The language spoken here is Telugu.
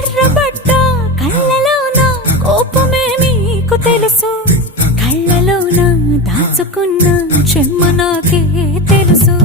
ఎర్రబడ్డ కళ్ళలోన కోపమే మీకు తెలుసు, కళ్ళలోన దాచుకున్న చెమ్మ నాకే తెలుసు.